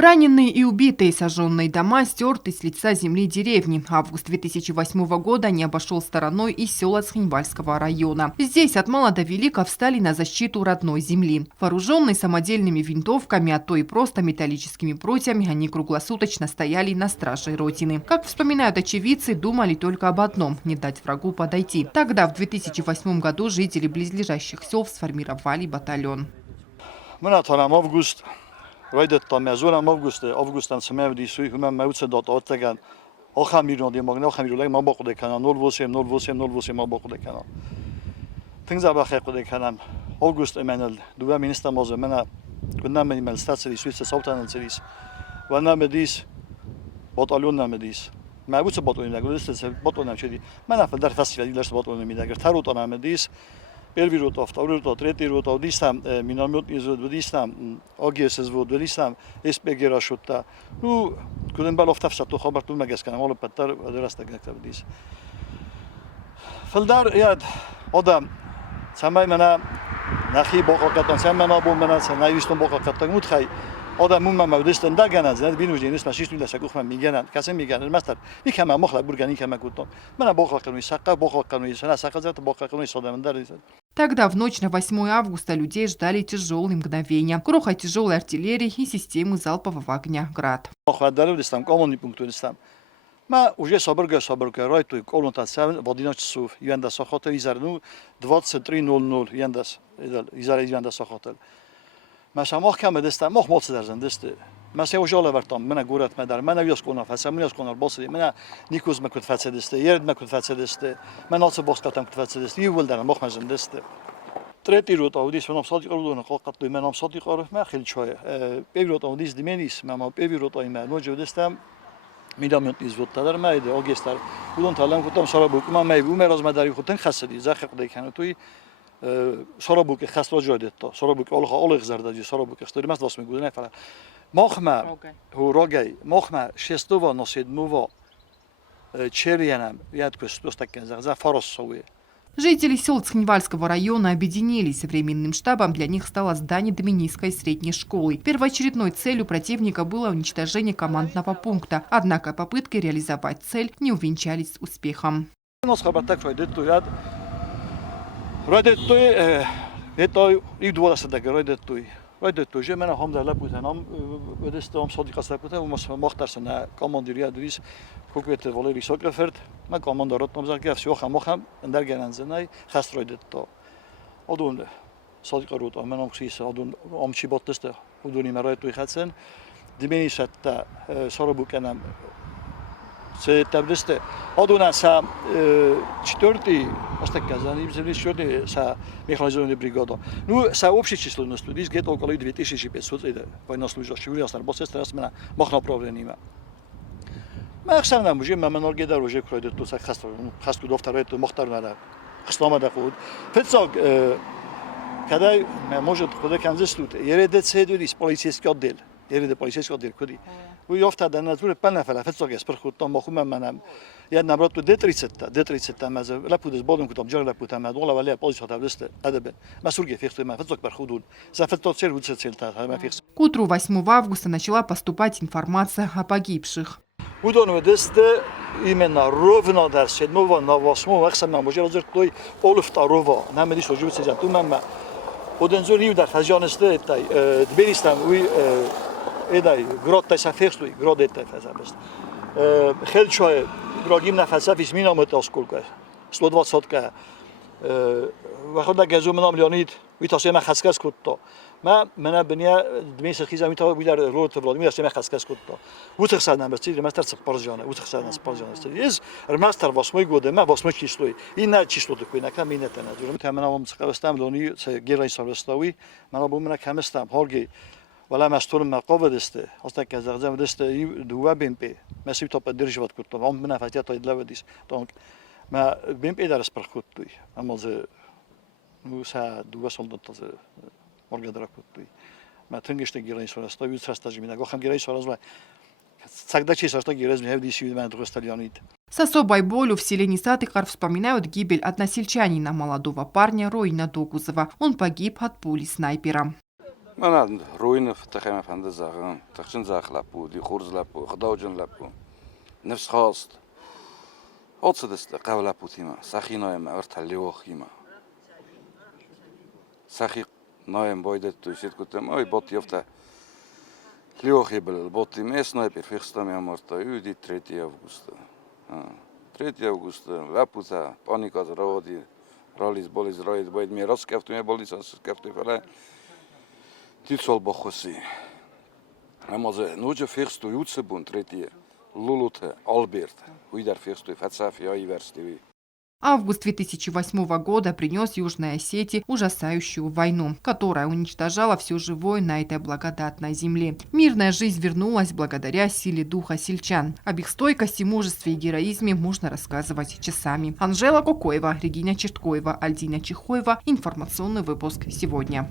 Раненые и убитые, сожженные дома, стерты с лица земли деревни. Август 2008 года не обошел стороной и села Цхинвальского района. Здесь от мала до велика встали на защиту родной земли. Вооруженные самодельными винтовками, а то и просто металлическими прутьями, они круглосуточно стояли на страже Родины. Как вспоминают очевидцы, думали только об одном – не дать врагу подойти. Тогда, в 2008 году, жители близлежащих сел сформировали батальон. Rajtettam, mert zónám avgusztán szemelvedi szűk, mert utcadat adtegen, alhámírno de magne, alhámírno legmabakodekana, 0,8 mabakodekana. Tengzaba khaykodekanam, avgust emenel, duva minister moze mena, kunna meni mel statseli Suisse Sautanel selis. Vanna medis, batalyonna medis. Ma utca batalyonna, gudiste batalyonna chedi. Mena fedar festival ilash batalyonna midager, tarotana medis. Первый рот, второй рот, третий рот, дистам миномет извод, дистам АГС извод, дистам СПГ рашута. Ну, кудем балофтав сату хабар ту магесканам, оле паттар дерастак нектав дис. Филдар яд адам самай мана нахи бохакатан самана бу мана найвистон бохакатан мутхай. آدم من مودستن دگنن زند بینوجی نیست ماشین میل سکوخ من میگنن کسی میگنن مثلا میکم مخلق برگنی کم کودم من باخل کنی سقا باخل کنی سنا سقا زت باخل کنی صدام داری. Тогда, в ночь на 8 августа, людей ждали тяжелые мгновения. Грохот тяжелой артиллерии и системы залпового огня «Град». ما уже соборга рай той колонта 7 в 11 часов янда сахател изарну 23:00 яндас изар сахател. مثلا ما کم دستم ما مالس در زندسته مثلا وجاله ورتام من گورت مدار من ویاس کنم فسم ویاس کنم باصلی من نیکوز مکود فسدسته یرد مکود فسدسته من ناس باس کاتم کود فسدسته یول در مخ مزندسته ترتی روت اودیس من صادق اردون قلقت من صادق عارف ما خیلی چای بیروت اودیس دیمنیس ما بیروت ایما موجود دستم میدم نیز بود در مایده آگستر بودن تعلم کردم سرا بوک من میبو میراز مداری خودن خسدی زخق دیکنه توی سرابوك خاصة جودته سرابوك أول زرداجي سرابوك اشتري مست واسمه جودنا فلا مخمة هو راجي مخمة شستوفا نصيد موفا تشيريانم ياد كستوستك زغزا فرس سوي. Жители сел Цхинвальского района объединились. Временным штабом для них стало здание Доминийской средней школы. Первоочередной целью противника было уничтожение командного пункта. Однако попытки реализовать цель не увенчались успехом. رایدتوی هتای یک دوباره صدق رایدتوی جه من هم در لبودن هم بدستم صادق است بودن و مختار سنا کاماندیری دویس کوکویت والی ساکر فرد من کاماندارات نمیزد که افسیاه هم اندر گرنزنای خست رایدتا آدون صادق رود من هم خیس آدون آمچی باتست آدونی مرایدتوی خدسن دیمینی شد سر بکنم se tabriste oduna sa četvrti ostakazani bizeli četvrti sa mehanizovanim brigadom. Nu sa opšte čislenosti dis get okolo 2500 ide военнослужащих ясно бо сестра смена мах направлениями. ما خسرنا مجمع من الجدار وجه كريدت تو سك خسر دفترات مختار ندا خصنامه دخود فتساق كذا ما موجود خدا كان زستوت يريد تسيدوليس بوليسيسكي ديل يريد بوليسيسكي ديل كدي ويفتح در نظر پنج نفر فتساق اسپر خودم با خودم منم یاد نبرد تو D37 ماذا لپودز بادم کتاب جار لپودم ماد ولا ولی پوزیشن تابلست ادب مسئول فيخت ما فتساق برخودون زفتت تسير وتسيلتا ما فيخ. К утру 8 августа начала поступать информация о погибших. Будону десте именно ровно در 7 و 8 وقت من مجرد زرت توی اولف تاروا نمیدی سوجو سیزن تو من بودنزور نیو در خزیان است تای دبیرستان وی ایدای گراد تای سفیرستوی گراد تای فزابست خیلی شای گرادیم نفسه فیس می نامت اسکول که 120 که وقتی دگزو منام لیونید وی تاسه من خسکس کردم من بنیا دمیس خیزم میتوان بیدار رود ولادیمیر استیم خسکس کردم وتخسر نمی‌شی مستر سپارجانه وتخسر سپارجانه است از مستر واسمای گوده من واسمای چیستوی این نه چیستو دکوی نکم این نتنه دارم من هم سقفستم لونی گیرای سالستاوی من ابو من کم استم هرگی ولی مستور مقابل دسته اصلا که زغزم دسته دو بیم پی مسیب تا پدرش وقت کردم هم من فاتیت تا ادلا ودیس دانک ما بیم پی درس پرخوتوی اما ز موسا دو سال تا مرگ درکوتوی ما تنگشت گیرای سالستاوی وترستاجی مینا گفتم گیرای سالستاوی Когда чисто что герез мне вдись видно другой стадионит. С особой болью в селе Нисатыкар вспоминают гибель односельчанина, молодого парня Роина Догузова. Он погиб от пули снайпера. Mana ruinov taxema fanda zagın, taxçın zaxlapu, di xurzlapu, xdawjınlapu. Nefs xast. Otsadısla qavlapu tima, saxinoyma ortalliyoxima. Saxi noyem boydettu sitkutem, oi bot jofta liyoxibel, bot mesnoy per fixstam amorta, udi 3 августа. 3 августа, laputa, panika zrodi, rolis bolis roid, boyd mi roskaftu, mi bolis skaftu fala. Тицол бохоси. Амазе нуџе ферсту юцебун третье. Лулуте Альберт. Уидар ферсту фацафи айверстиви. Август 2008 года принес Южной Осетии ужасающую войну, которая уничтожала все живое на этой благодатной земле. Мирная жизнь вернулась благодаря силе духа сельчан. Об их стойкости, мужестве и героизме можно рассказывать часами. Анжела Кокоева, Регина Черткоева, Альдина Чехоева. Информационный выпуск сегодня.